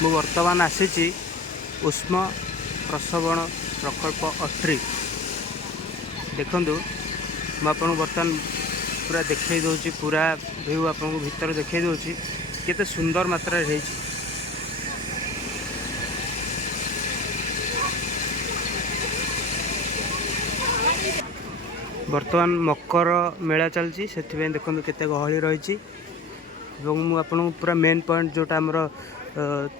मु वर्तमान आसी उष्म प्रसवण प्रकल्प अट्री देखु मुझे बर्तमान पूरा देखई दूसरी पूरा व्यू आपको भीतर देखई दूसरी केते सुंदर मात्रा है। बर्तमान मकर मेला चलती से देखो केते गहली रही। मुझे पूरा मेन पॉइंट जोटा आमर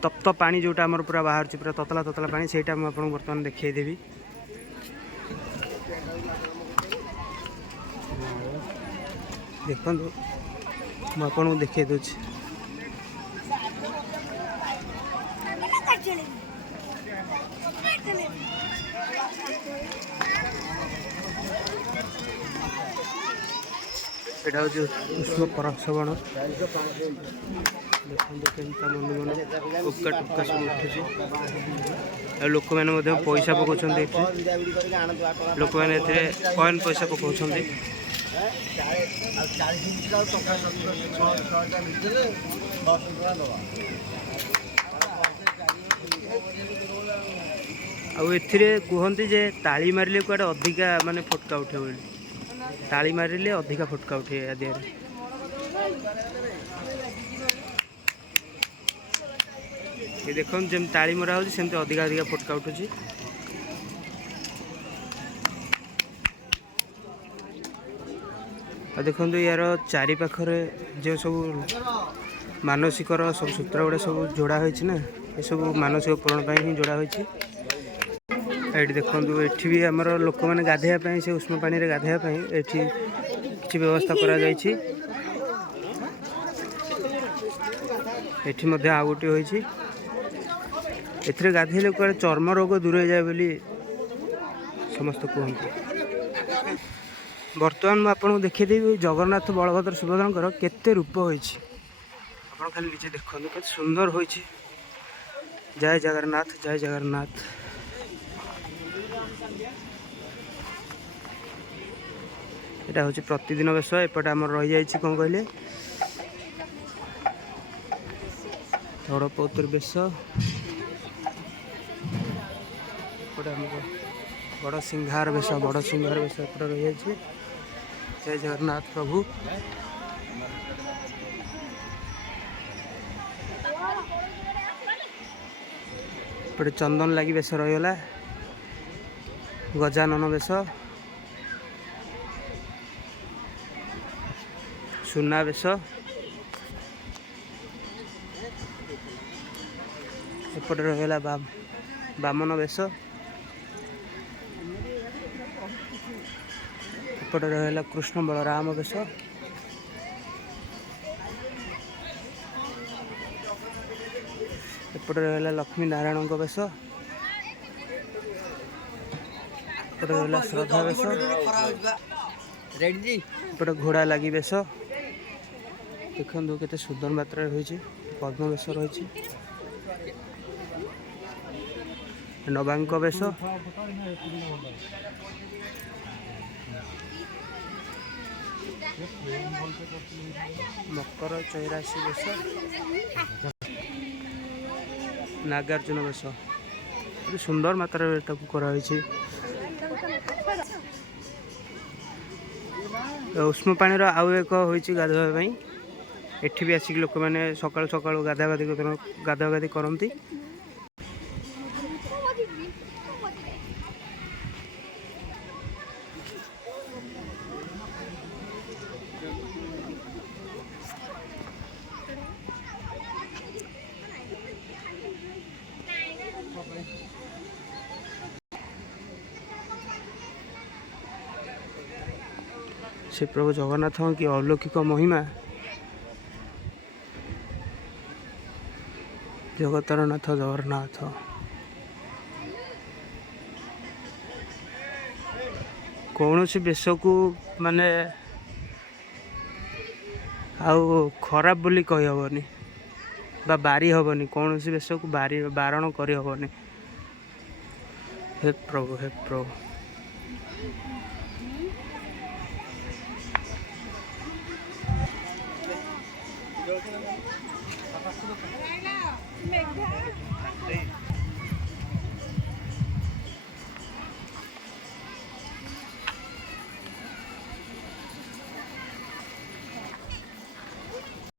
तप्त पानी जोटा आमर पूरा बाहर पूरा ततला ततला पानी सेटा मुझे बर्तमान देखदेवी। देखो मुझे देखई दूसरी एटा हूँ उष्म प्रसवण देखते मन मन टुका टुका सब उठुची लोक मैंने पैसा पकाउछन्ते लोक मैंने कॉइन पैसा पकाउछन्ते आउ एथिरे कहते जे ताली मारिले कुआडे अधिका माने फटका उठे बोली ताली मारिले अधिका फटका उठे या देहरे ये देखो जमी ताली मरा हो अधिका अधिका फटका उठुची। देखो यार चारि पाखरे जो सब मानसिक सब सूत्र गुड़ा सब जोड़ा होती ना ये सब मानसिक पूरण पर ही जोड़ा होती। देखो ये भी आमर लोक मैंने गाधेवाई से उष्म पानी गाधेवाई ये किसी व्यवस्था करा जायछि। एठी मध्य आ गोटे होइछि एथिरे गाधेले कुआडे चर्म रोग दूर हो जाए बोली समस्त कहते। बर्तमान मुझे आपको देखदेवी जगन्नाथ बलभद्र सुभद्रा केते रूप होइछि आप खाली नीचे देखो केते सुंदर होइछि। जय जगन्नाथ जय जगन्नाथ। यहाँ हूँ प्रतिदिन बेश एपटे आम रही जाइए कौन कहले धड़पौतर बेश एपटे आम बड़ सिंहार बेश एपटे रही जाइए। जय जगन्नाथ प्रभु। एपटे चंदन लगी बेश रहीगला गजानन बेश सुना बेश एपटे रहीगला बामन बेश एपटे रहीगला कृष्ण बलराम बेश एपटे रहीगला लक्ष्मी नारायण बेश एपटे रहीगला श्रद्धा बेश एपटे घोड़ा लगी बेश देखो केते सुंदर मात्रा रही पद्म बेश रही नवांक बेश मकर 84 बेश नागार्जुन बेश सुंदर मात्रा कराई। उष्म पानी आउ एक होइछि गाधोवाई एठी भी आसिक लोक मैंने सकाळु सकाळु गाधागाधी करती। से प्रभु जगन्नाथ की अलौकिक महिमा जगतर नाथ जगन्नाथ। कौन सी बेश को माने आउ खराब बोली कही हेनी बा बारी हेनी कौन सी बेश को बारण कर हेनी। हे प्रभु हे प्रभु